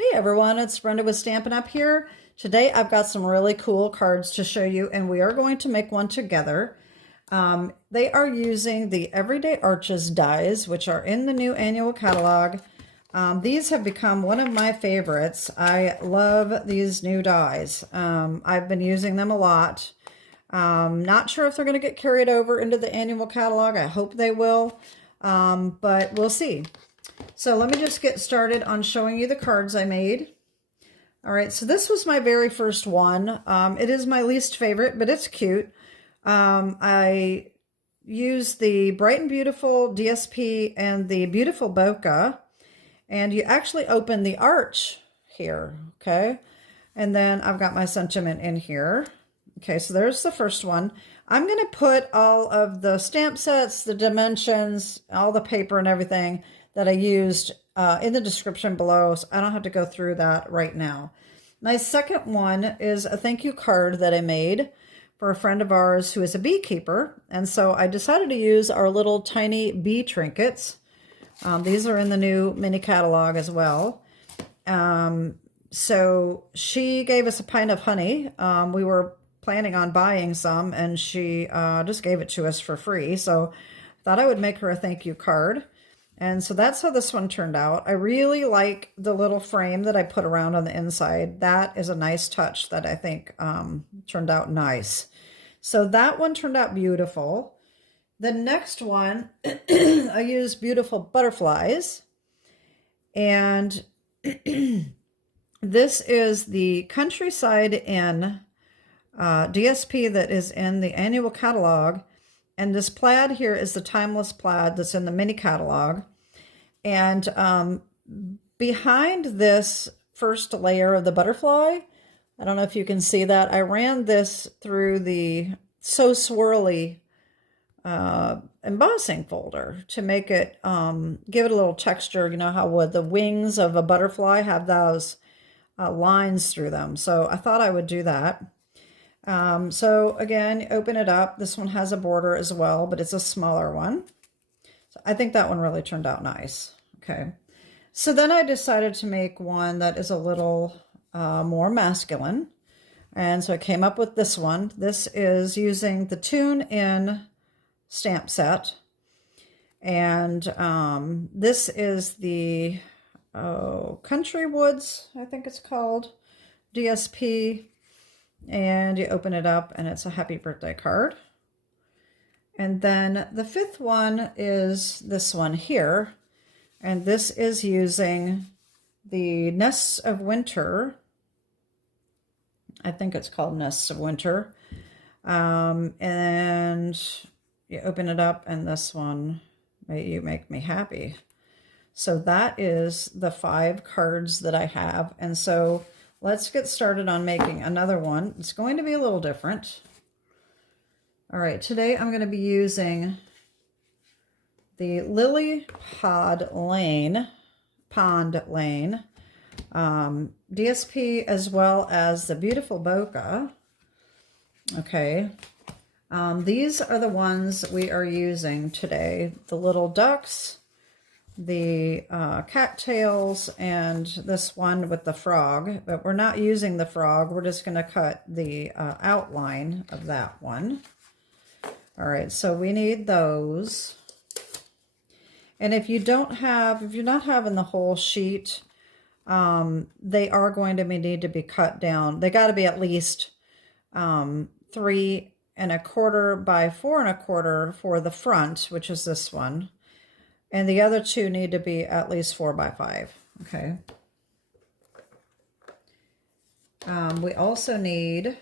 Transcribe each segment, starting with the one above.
Hey everyone, it's Brenda with Stampin' Up here. Today I've got some really cool cards to show you, and we are going to make one together. They are using the Everyday Arches dies, which are in the new annual catalog. These have become one of my favorites. I love these new dies. I've been using them a lot. Not sure if they're going to get carried over into the annual catalog. I hope they will, but we'll see. So let me just get started on showing you the cards I made. All right, so this was my very first one. It is my least favorite, but it's cute. I used the Bright and Beautiful DSP and the Beautiful Bokeh, and you actually open the arch here, okay? And then I've got my sentiment in here. Okay, so there's the first one. I'm going to put all of the stamp sets, the dimensions, all the paper and everything that I used in the description below, so I don't have to go through that right now. My second one is a thank you card that I made for a friend of ours who is a beekeeper, and so I decided to use our little tiny bee trinkets. These are in the new mini catalog as well. So she gave us a pint of honey. We were planning on buying some, and she just gave it to us for free, so I thought I would make her a thank you card. And so that's how this one turned out. I really like the little frame that I put around on the inside. That is a nice touch that I think turned out nice. So that one turned out beautiful. The next one, I used beautiful butterflies. And this is the Countryside Inn DSP that is in the annual catalog. And this plaid here is the timeless plaid that's in the mini catalog. And behind this first layer of the butterfly, I don't know if you can see that, I ran this through the So Swirly embossing folder to make it, give it a little texture. You know how would the wings of a butterfly have those lines through them. So I thought I would do that. So again, open it up. This one has a border as well, but it's a smaller one. So I think that one really turned out nice. Okay. So then I decided to make one that is a little more masculine. And so I came up with this one. This is using the Tune In stamp set. And this is the Country Woods, I think it's called, DSP. And you open it up and it's a happy birthday card. And then the fifth one is this one here. And this is using the Nests of Winter. I think it's called Nests of Winter. And you open it up and this one, May You Make Me Happy. So that is the 5 cards that I have. And so let's get started on making another one. It's going to be a little different. All right, today I'm going to be using the Lily Pond Lane DSP, as well as the Beautiful Bokeh. Okay, these are the ones we are using today. The little ducks, the cattails, and this one with the frog, but we're not using the frog. We're just going to cut the outline of that one. All right, so we need those. And if you're not having the whole sheet, they are going to need to be cut down. They got to be at least 3 1/4 by 4 1/4 for the front, which is this one. And the other 2 need to be at least 4 by 5, okay? We also need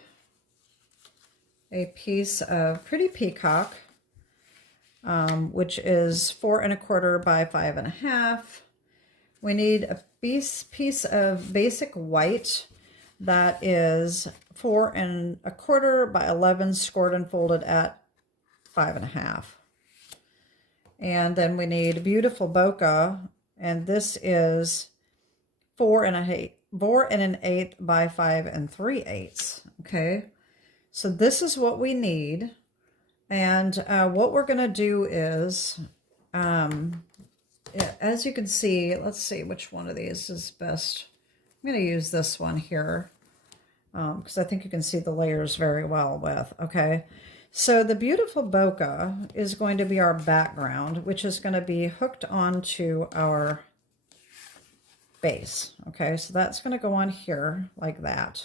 a piece of Pretty Peacock, which is 4 1/4 by 5 1/2. We need a piece of basic white that is 4 1/4 by 11, scored and folded at 5 1/2. And then we need Beautiful Bokeh, and this is 4 1/8 by 5 3/8. Okay, so this is what we need. And what we're going to do is, as you can see, let's see which one of these is best I'm going to use this one here because I think you can see the layers very well with, okay? So the beautiful bokeh is going to be our background, which is going to be hooked onto our base, okay? So that's going to go on here like that.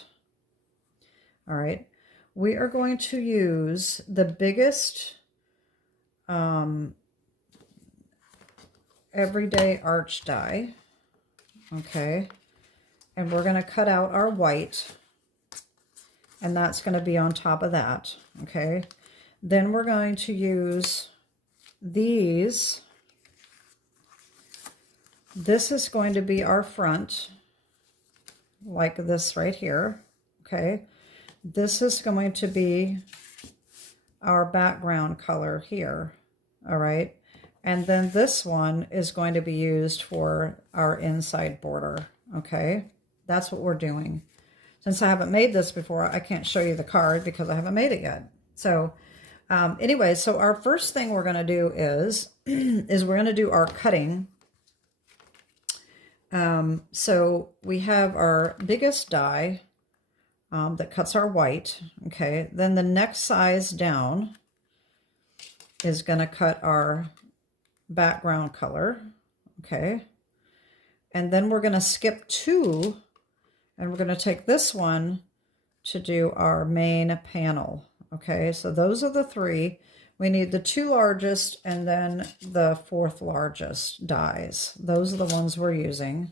All right. We are going to use the biggest everyday arch die, okay? And we're going to cut out our white, and that's going to be on top of that, okay? Then we're going to use these. This is going to be our front, like this right here, okay? This is going to be our background color here, all right? And then this one is going to be used for our inside border, okay? That's what we're doing. Since I haven't made this before, I can't show you the card because I haven't made it yet. So anyway, so our first thing we're going to do is we're going to do our cutting. So we have our biggest die that cuts our white, okay? Then the next size down is going to cut our background color, okay? And then we're going to skip 2, and we're going to take this one to do our main panel, okay? So those are the 3. We need the 2 largest and then the 4th largest dies. Those are the ones we're using,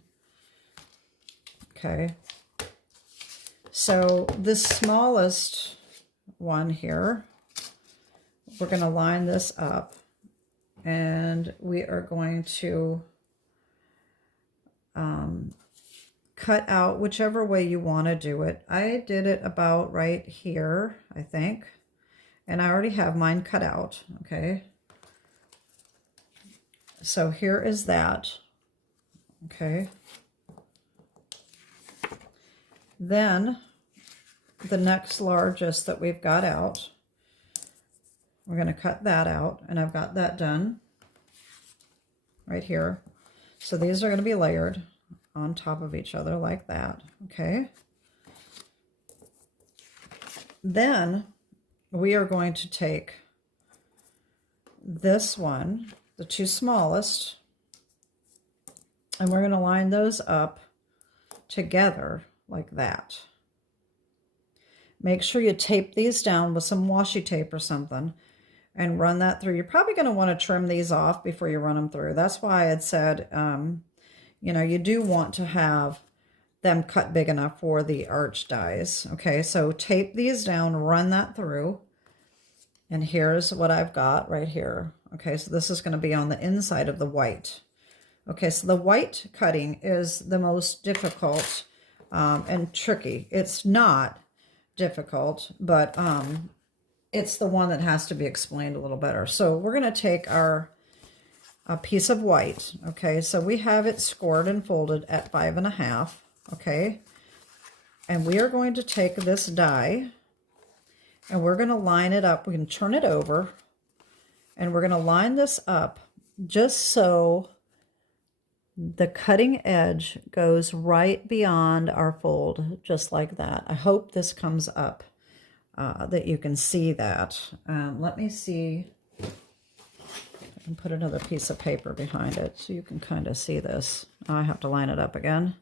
okay? So this smallest one here, we're going to line this up, and we are going to cut out whichever way you want to do it. I did it about right here, I think, and I already have mine cut out, okay? So here is that, okay? Then the next largest that we've got out, we're going to cut that out, and I've got that done right here. So these are going to be layered on top of each other like that, okay? Then we are going to take this one, the 2 smallest, and we're going to line those up together like that. Make sure you tape these down with some washi tape or something and run that through. You're probably going to want to trim these off before you run them through. That's why I had said, you know, you do want to have them cut big enough for the arch dies. Okay, so tape these down, run that through. And here's what I've got right here. Okay, so this is going to be on the inside of the white. Okay, so the white cutting is the most difficult and tricky. It's not difficult, but it's the one that has to be explained a little better. So we're going to take a piece of white. Okay, so we have it scored and folded at 5.5. Okay, and we are going to take this die and we're going to line it up. We can turn it over and we're going to line this up just so the cutting edge goes right beyond our fold, just like that. I hope this comes up, that you can see that. Let me see. I can put another piece of paper behind it so you can kind of see this. I have to line it up again.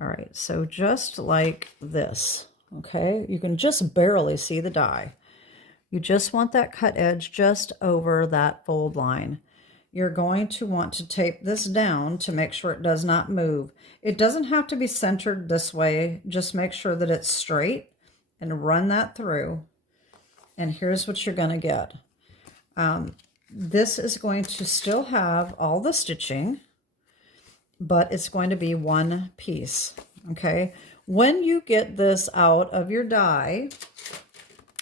All right, so just like this, okay? You can just barely see the die. You just want that cut edge just over that fold line. You're going to want to tape this down to make sure it does not move. It doesn't have to be centered this way. Just make sure that it's straight and run that through. And here's what you're going to get. This is going to still have all the stitching, but it's going to be one piece, okay? When you get this out of your die,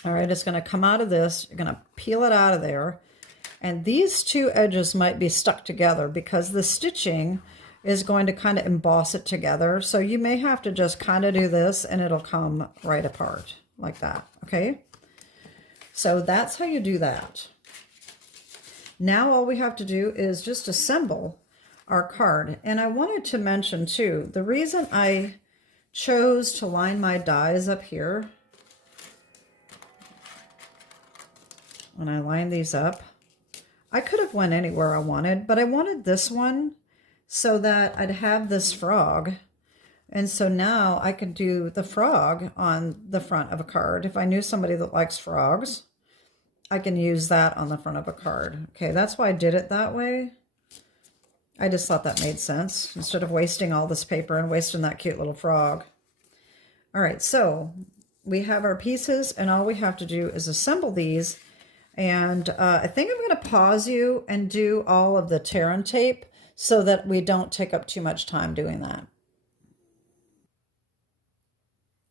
all right, it's going to come out of this. You're going to peel it out of there. And these 2 edges might be stuck together because the stitching is going to kind of emboss it together. So you may have to just kind of do this and it'll come right apart like that, okay? So that's how you do that. Now all we have to do is just assemble our card. And I wanted to mention too, the reason I chose to line my dies up here, when I line these up, I could have went anywhere I wanted, but I wanted this one so that I'd have this frog. And so now I could do the frog on the front of a card. If I knew somebody that likes frogs, I can use that on the front of a card. Okay, that's why I did it that way. I just thought that made sense instead of wasting all this paper and wasting that cute little frog. All right, so we have our pieces and all we have to do is assemble these. And I think I'm going to pause you and do all of the tear and tape so that we don't take up too much time doing that.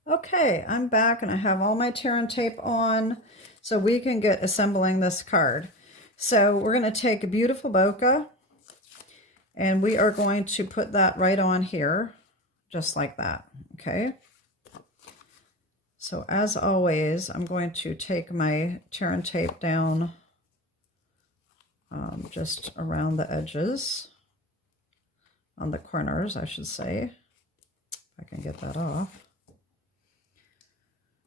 Okay, I'm back and I have all my tear and tape on so we can get assembling this card. So we're going to take a beautiful bokeh and we are going to put that right on here, just like that, okay? So as always, I'm going to take my tear and tape down just around the edges, on the corners, I should say, if I can get that off.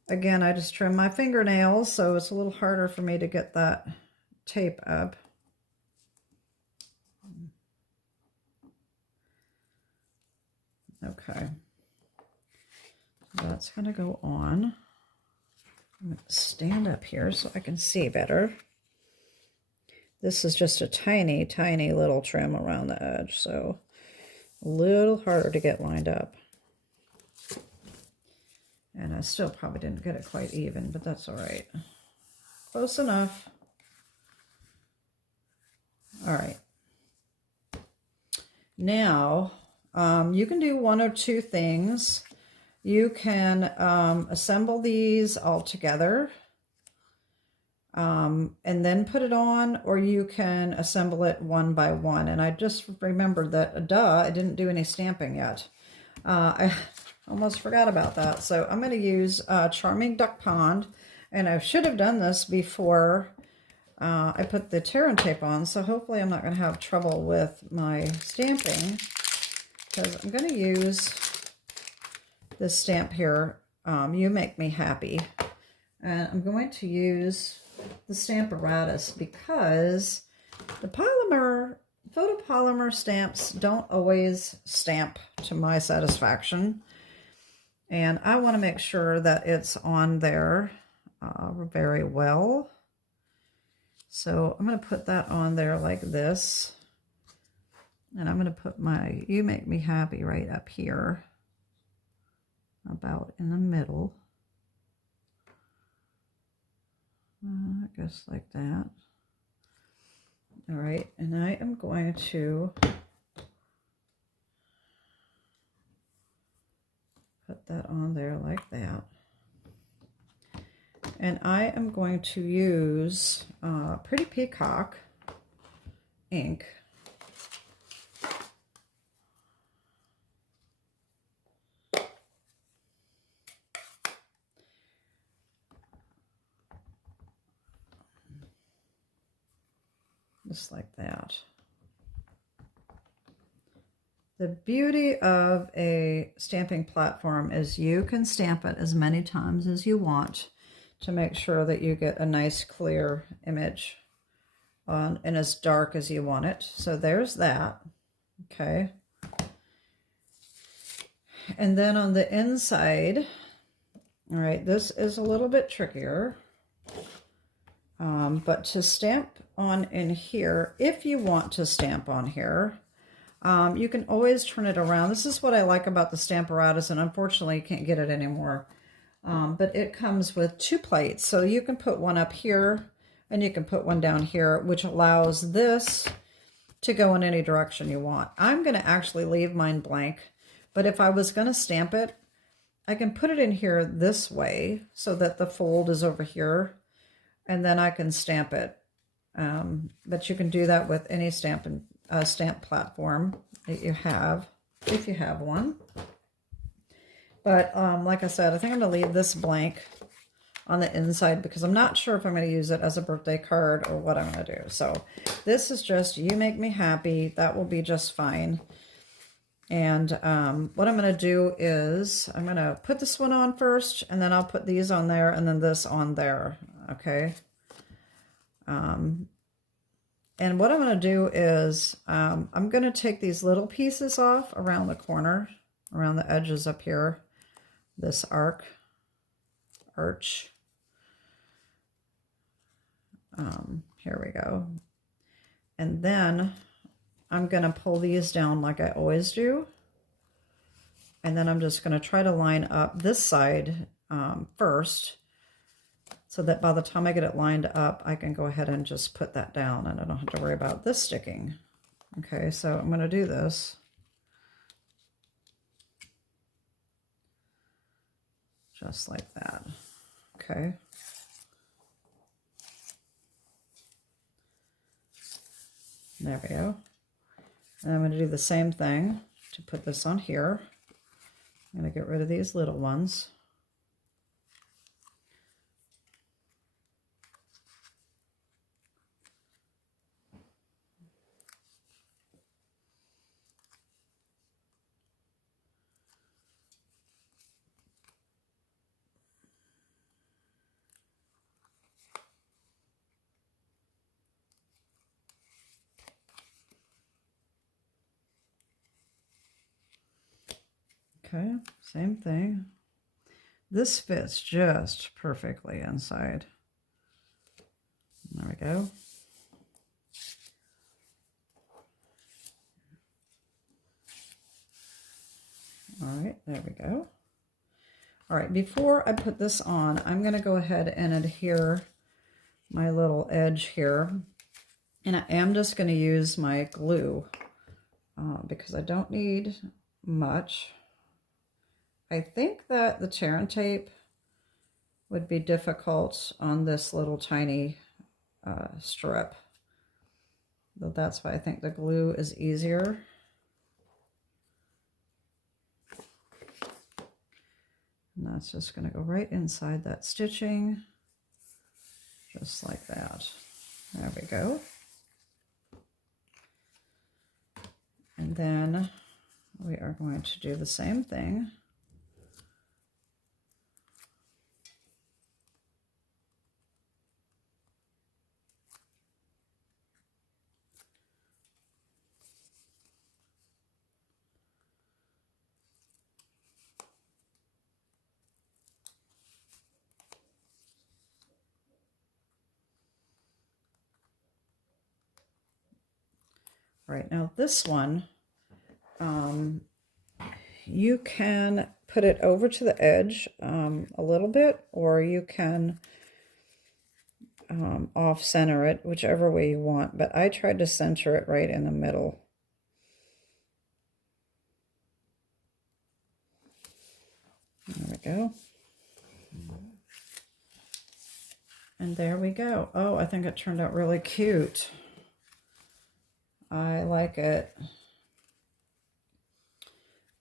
Again, I just trimmed my fingernails, so it's a little harder for me to get that tape up. Okay. That's going to go on. I'm going to stand up here so I can see better. This is just a tiny, tiny little trim around the edge, so a little harder to get lined up. And I still probably didn't get it quite even, but that's all right. Close enough. All right. Now, you can do one or two things. You can assemble these all together and then put it on, or you can assemble it one by one. And I just remembered that, I didn't do any stamping yet. I almost forgot about that. So I'm going to use Charming Duck Pond, and I should have done this before I put the tear and tape on. So hopefully I'm not going to have trouble with my stamping, because I'm going to use this stamp here, You Make Me Happy. And I'm going to use the Stamparatus because the photopolymer stamps don't always stamp to my satisfaction. And I want to make sure that it's on there very well. So I'm going to put that on there like this. And I'm going to put my You Make Me Happy right up here, about in the middle. I guess like that. All right, and I am going to put that on there like that. And I am going to use Pretty Peacock ink. Just like that. The beauty of a stamping platform is you can stamp it as many times as you want to make sure that you get a nice clear image on and as dark as you want it. So there's that. Okay. And then on the inside, all right, this is a little bit trickier. But to stamp on in here, if you want to stamp on here, you can always turn it around. This is what I like about the Stamparatus, and unfortunately you can't get it anymore. But it comes with two plates. So you can put one up here and you can put one down here, which allows this to go in any direction you want. I'm going to actually leave mine blank, but if I was going to stamp it, I can put it in here this way so that the fold is over here, and then I can stamp it. But you can do that with any stamp platform that you have, if you have one. But like I said, I think I'm going to leave this blank on the inside because I'm not sure if I'm going to use it as a birthday card or what I'm going to do. So this is just You Make Me Happy. That will be just fine. And what I'm going to do is I'm going to put this one on first, and then I'll put these on there, and then this on there. Okay. And what I'm going to do is I'm going to take these little pieces off around the corner, around the edges up here, this arch. Here we go. And then I'm going to pull these down like I always do. And then I'm just going to try to line up this side first, so that by the time I get it lined up, I can go ahead and just put that down and I don't have to worry about this sticking. Okay, so I'm going to do this. Just like that. Okay. There we go. And I'm going to do the same thing to put this on here. I'm going to get rid of these little ones. Okay, same thing. This fits just perfectly inside. There we go. All right, there we go. All right, before I put this on, I'm going to go ahead and adhere my little edge here. And I am just going to use my glue because I don't need much. I think that the tear and tape would be difficult on this little tiny strip. But that's why I think the glue is easier. And that's just going to go right inside that stitching, just like that. There we go. And then we are going to do the same thing. Right, now this one, you can put it over to the edge a little bit, or you can off-center it, whichever way you want, but I tried to center it right in the middle. There we go. And there we go. Oh, I think it turned out really cute. I like it.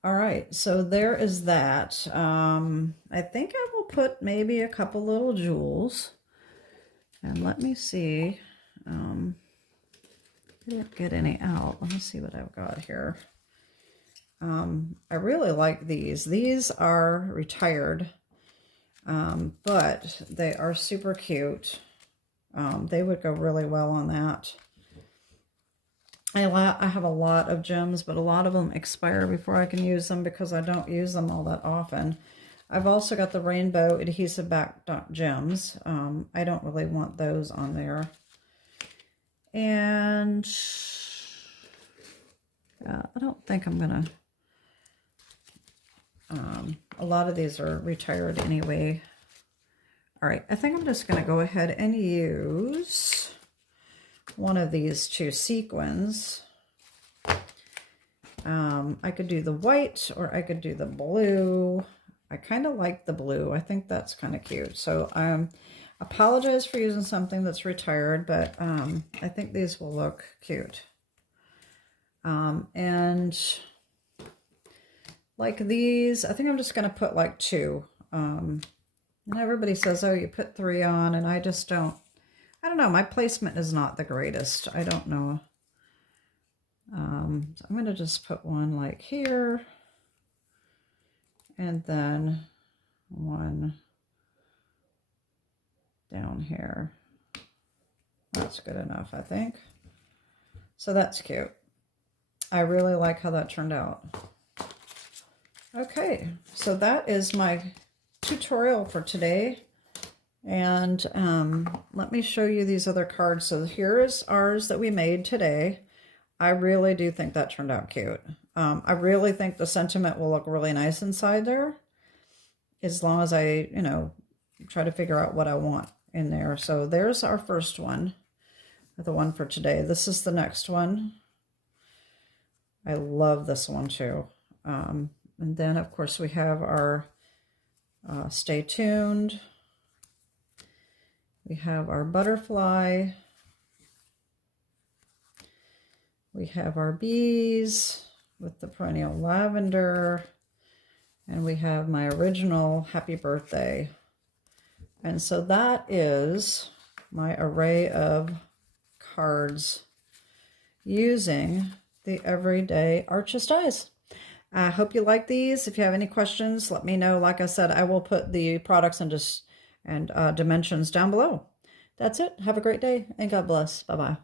All right, so there is that. I think I will put maybe a couple little jewels. And let me see. I didn't get any out. Let me see what I've got here. I really like these. These are retired, but they are super cute. They would go really well on that. I have a lot of gems, but a lot of them expire before I can use them because I don't use them all that often. I've also got the rainbow adhesive back gems. I don't really want those on there. And I don't think I'm going to... a lot of these are retired anyway. All right, I think I'm just going to go ahead and use one of these two sequins. I could do the white or I could do the blue. I kind of like the blue. I think that's kind of cute. So I apologize for using something that's retired, but I think these will look cute. And like these, I think I'm just going to put like two. And everybody says, oh, you put 3 on, and I just don't. I don't know. My placement is not the greatest. I don't know. So I'm going to just put one like here. And then one down here. That's good enough, I think. So that's cute. I really like how that turned out. Okay, so that is my tutorial for today. And let me show you these other cards. So here is ours that we made today. I really do think that turned out cute. I really think the sentiment will look really nice inside there, as long as I, you know, try to figure out what I want in there. So there's our first one, the one for today. This is the next one. I love this one too. And then, of course, we have our Stay Tuned. We have our butterfly. We have our bees with the perennial lavender. And we have my original Happy Birthday. And so that is my array of cards using the Everyday Arches dies. I hope you like these. If you have any questions, let me know. Like I said, I will put the products and dimensions down below. That's it. Have a great day and God bless. Bye-bye.